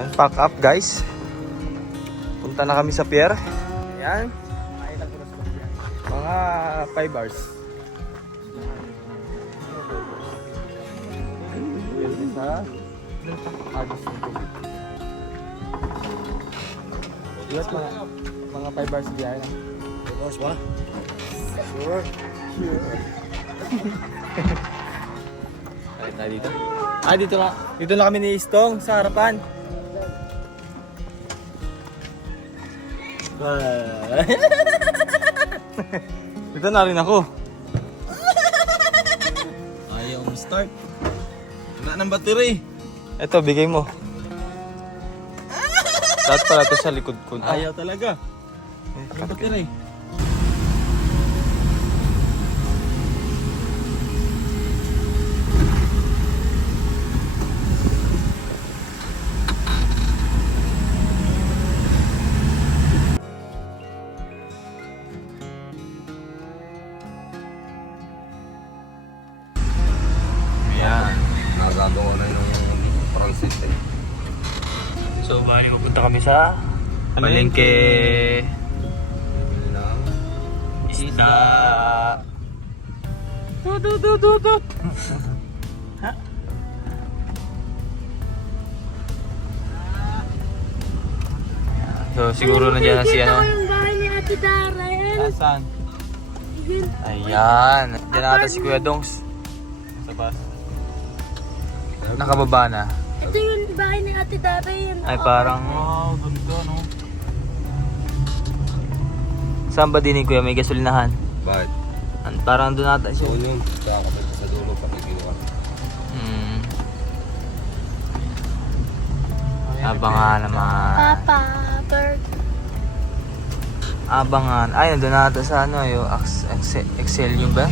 Ayan, pack up guys. Punta na kami sa pier. Ayan. Mga 5 hours. Sa agos ng tubig. Yes, mga 5 hours biyahe na. 5 hours ba? Sure. Kahit tayo dito. Dito na kami ni Istong sa harapan. Dito na rin ako. Ayaw mo start. Wala ng battery. Ito, bigay mo. Dapat pala ito sa likod ko. Ayaw talaga. Ang battery. Ayan. Nagagawa na yung Francis eh. So, bali pupunta kami sa palengke. Isda. Tut. So, siguro nandiyan na si ano. Yung bahay ni Ate Darren. Nasaan? Yun. Ayan. Diyan na ata si Kuya Dongs. Sa bus. Nakababa na. Ito yung bahay ni Ate Darren. Ay parang... Wow, ganda no? Saan ba din Kuya? May gasolinahan? Bakit? Parang doon ata siya. So yun, kaya kapit sa dulo pakikiwan. Abangan naman. Papa, bird. Abangan. Ay, nandun na ata sa ano, yung Excel yun ba?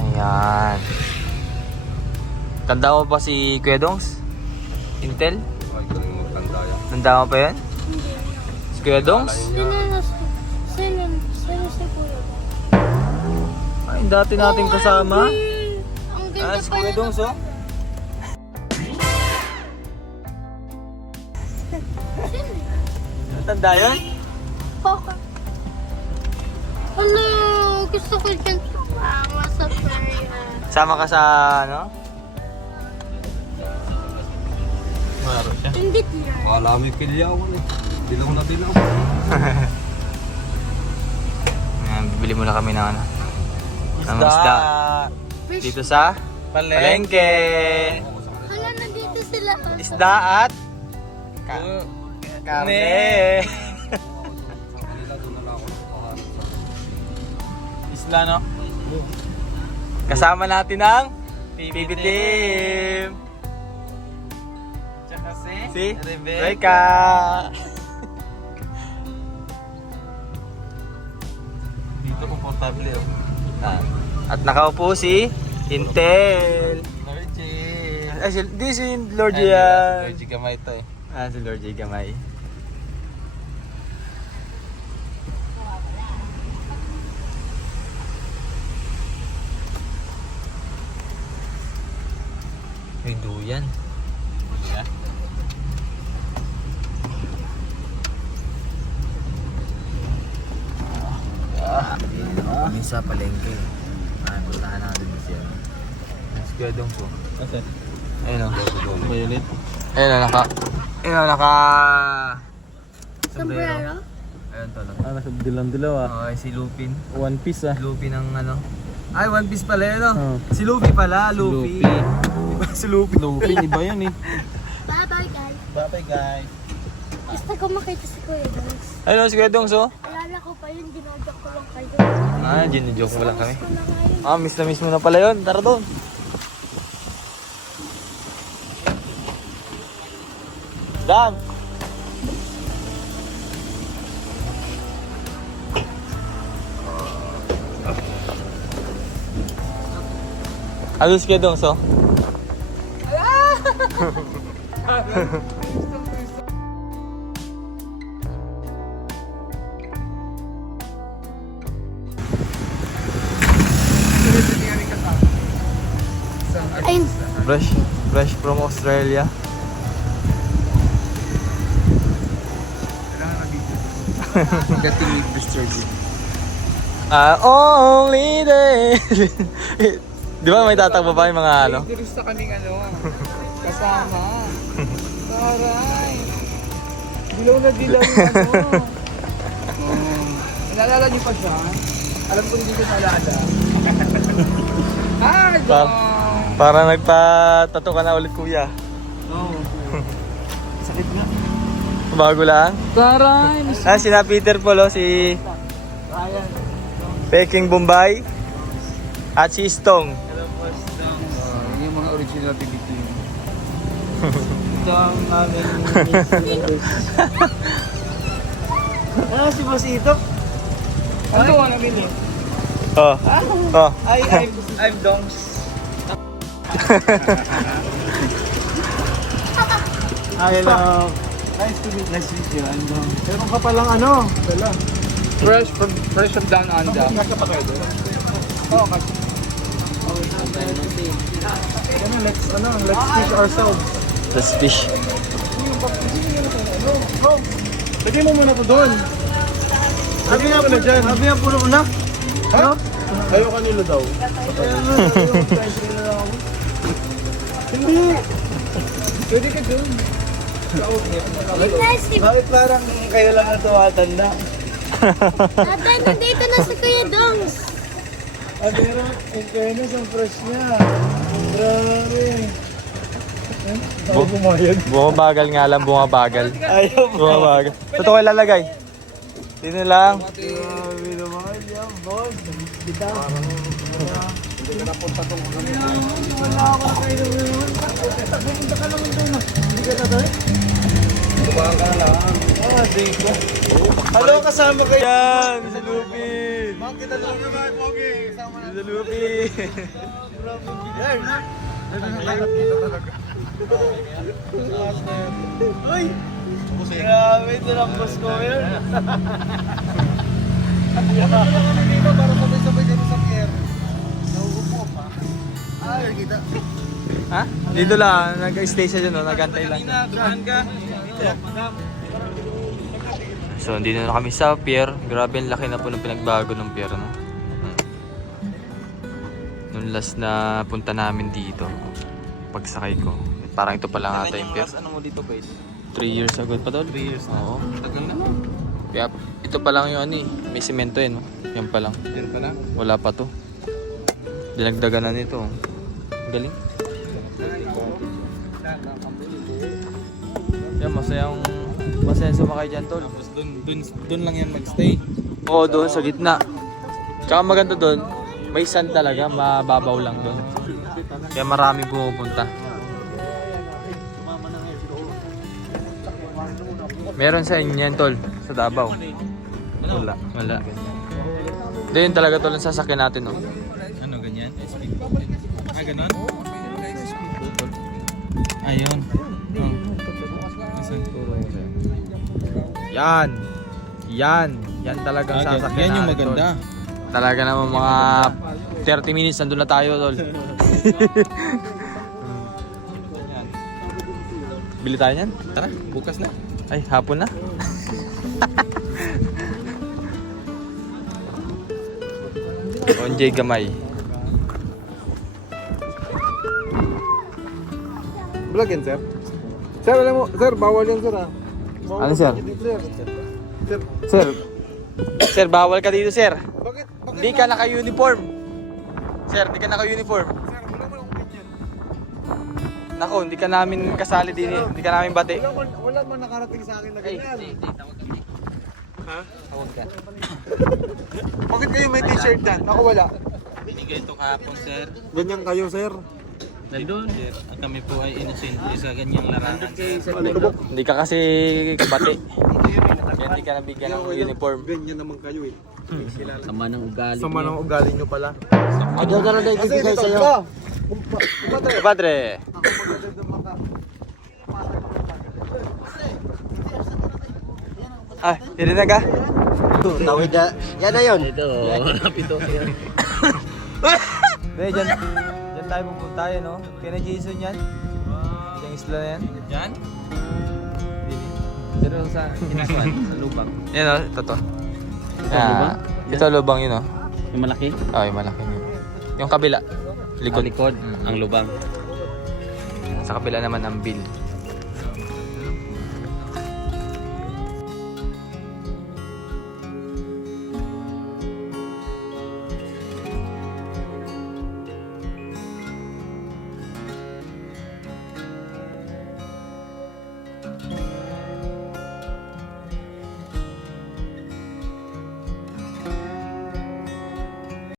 Ayan. Tanda mo pa si Kuya Dongs? Intel? Ay, galing magtanda yan. Tanda mo pa yan? Si Kuya Dongs? Sino si Kuya? Ay, dati nating kasama. Ang ganda Si pa Kuya na. Dongs, oh. Tanda yan? Papa. Ano? Gusto ko dyan sumama sa perya. Sama ka sa, ano? Malaro siya. Hindi niya. Akala may kilyaw eh. Dilaw na dilaw. Ayan, bibili muna kami ng ano? Ng isda. Dito sa palengke. Hala, nandito sila. Isda at karne. Isla, no? Kasama natin ang PB Team. Tsaka Si Rebecca. Dito komportable oh. At nakaupo si Intel. Lord J. Ay, di si Lord J. Lord J gamay to eh. Si Lord J. Gamay. May duyan. Kami sa palengke. Puntahan natin siya. Let's go dong po. Kasi Ayun o. violet. Ayun o, naka... Sombrero? Ayun to. Nasa dilaw-dilaw Okay, si Lupin. One piece Luffy ng ano. Ay, One Piece pala yun, no? Oh. Si Luffy pala, Luffy. Si Luffy. Luffy, iba yun eh. Bye-bye, guys. Bye guys. Gusto ko makita si Kuya Dons. Ayun o, si Kuya Dongs, oh. Alala ko pa yun, dinodok ko lang kayo. Ginojoke mo lang kami. Gusto ko na ngayon. Miss na miss mo na pala yun. Tara doon. Dang! Ayos kayo dong, so? Ayun. Fresh from Australia. Gating ni Mr. G. Only day. Di ba may tatakbo pa yung mga ano? Gusto kaming kasama. Taray. Dilaw na dilaw yung Naalala niyo pa siya? Alam ko hindi ko naalala. Parang nagpatato ka na ulit, kuya. Oo. Sakit nga. Bago lang. Taray. Sina Peter Polo, si Ryan. Peking Bombay, at si Stong. Yung mga original Pilipino. Ito ang aming Si Boss Ito? Ano ka namili? Oh. Oh. I'm Dongs. Hello. Nice to meet you. I'm Dongs. Meron ka palang ano? Wala. Fresh from down under. Kasa pa kayo doon? Oo, kasi. Let's fish ourselves. Let's fish. Lagay mo muna to doon. Sabi nga pula dyan. Sabi nga pula na. Ha? Ayaw kanila daw. Hindi. Pwede ka doon. Bakit parang kayo lang ang tumatanda? Ate, nandito na si Kuya Dongs. Pero, in fairness, ang fresh niya. Grabe. Ako bumayag. Bumabagal nga lang, bumabagal. Ayaw mo. Bumabagal. Totoo kayo lalagay. Dito lang. Grabe naman yan, boss. Kita. Hindi na punta tong kami. Wala ako na kayo naman. Pupunta ka naman doon. Hindi ka tatay? Tumahan ka lang. Di ko. Hello, kasama kayo. Yan, si Lupin. Mang, kita lang naman, Pogi. Kasama na. Si Lupin. Yan. Kita talaga. Uy! Grabe, ito lang boss ko yun. Dito para sabay-sabay kami sa pier. Nauupo pa. Ay, kita. Ha? Dito lang, nag-stay siya dyan, no? Nagantay lang. Dumaan ka. So, dito na kami sa pier. Grabe, ang laki na po ng pinagbago ng pier, no? Nung last na punta namin dito, pagsakay ko, parang ito pa lang ata yung pier. Ano mo dito, guys? 3 years ago pa tol? 3 years na. Oo. Tagal na mo. Kaya ito pa lang yung ano eh. May semento eh, no? Yan pa lang. Yan pa na. Wala pa to. Dinagdagan na nito. Galing. Yan, masayang sumakay dyan tol. Tapos dun lang yan magstay. Oo, doon sa gitna. Tsaka maganda doon, may sand talaga, mababaw lang doon. Kaya marami pumupunta. Meron sa inyo yan tol, sa Davao. Wala. Wala. Doon talaga tol ang sasakyan natin, no? Ano ganyan? Ah, ganon? Ayun. Oh. Yan. Yan. Yan talagang sasakyan Yan yung natin, maganda. tol. Talaga naman mga 30 minutes nandun na tayo, tol. Bili tayo niyan? Tara, bukas na. Ay, hapon na. Onjay Gamay. Vlog yan, sir. Sir, alam mo, sir, bawal yan, sir, ah. Bawal Ano, sir? Sir. Sir. Sir. Sir, bawal ka dito, sir. Bakit? Hindi ka naka-uniform. Sir, hindi ka naka-uniform. Sir, wala mo lang opinion. Nako, hindi ka namin kasali din eh. Hindi ka namin bati. Wala man nakarating sa akin na ganyan. Ha? Tawag ka. Bakit kayo may t-shirt yan? Ako wala. Binigay ito kahapon, sir. Ganyan kayo, sir. Nandun, sir. At kami po ay inosente sa ganyang larangan, sir. Hindi ka kasi bati. Kaya hindi ka nabigyan ng uniform. Ganyan naman kayo eh. Sama ng ugali. Sama ng ugali nyo pala. Ano na na ibibigay sa'yo? Padre. Ah, hindi na ka? Tawid na. Yan na yun. Ito, rapito. Hindi, dyan tayo pupunta yun, no? Kaya na Jason yan. Yung isla na yan. Yan? Pero sa kinasuan, sa lubang. Yan o, ito to. Ito, lubang? Ito lubang yun o. Yung malaki? Oh, yung malaki yun. Yung kabila. Likod. Likod, ang lubang. Sa kabila naman ang bill.